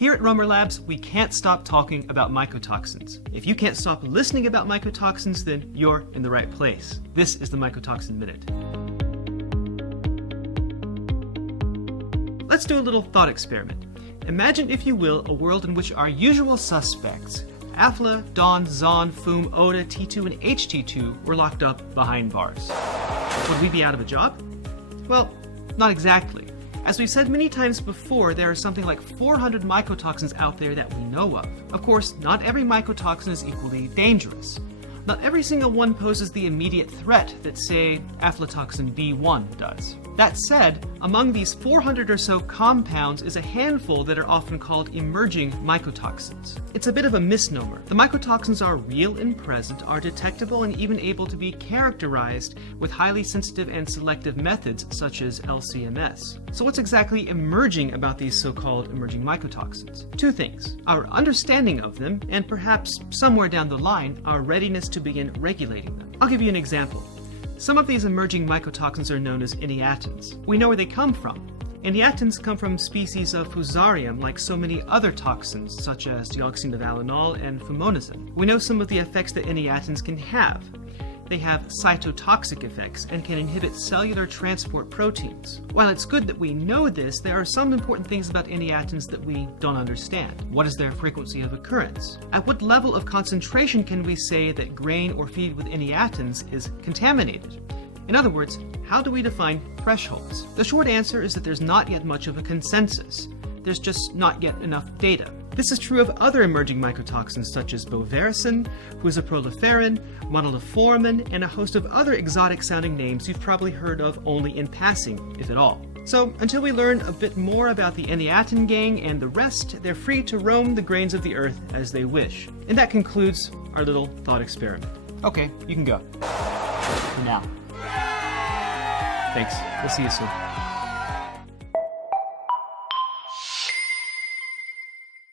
Here at Romer Labs, we can't stop talking about mycotoxins. If you can't stop listening about mycotoxins, then you're in the right place. This is the Mycotoxin Minute. Let's do a little thought experiment. Imagine, if you will, a world in which our usual suspects, AFLA, DON, ZON, FUM, ODA, T2, and HT2, were locked up behind bars. Would we be out of a job? Well, not exactly. As we've said many times before, there are something like 400 mycotoxins out there that we know of. Of course, not every mycotoxin is equally dangerous. Not every single one poses the immediate threat that, say, aflatoxin B1 does. That said, among these 400 or so compounds is a handful that are often called emerging mycotoxins. It's a bit of a misnomer. The mycotoxins are real and present, are detectable, and even able to be characterized with highly sensitive and selective methods such as LC-MS. So what's exactly emerging about these so-called emerging mycotoxins? Two things: our understanding of them, and perhaps somewhere down the line, our readiness to begin regulating them. I'll give you an example. Some of these emerging mycotoxins are known as eniatins. We know where they come from. Eniatins come from species of Fusarium, like so many other toxins, such as dioxine-of-alanol and fumonazine. We know some of the effects that eniatins can have. They have cytotoxic effects and can inhibit cellular transport proteins. While it's good that we know this, there are some important things about eniatins that we don't understand. What is their frequency of occurrence? At what level of concentration can we say that grain or feed with eniatins is contaminated? In other words, how do we define thresholds? The short answer is that there's not yet much of a consensus. There's just not yet enough data. This is true of other emerging mycotoxins such as bovaricin, huizoproliferin, monoleuformin, and a host of other exotic-sounding names you've probably heard of only in passing, if at all. So, until we learn a bit more about the eniatin gang and the rest, they're free to roam the grains of the earth as they wish. And that concludes our little thought experiment. Okay, you can go. For now. Thanks. We'll see you soon.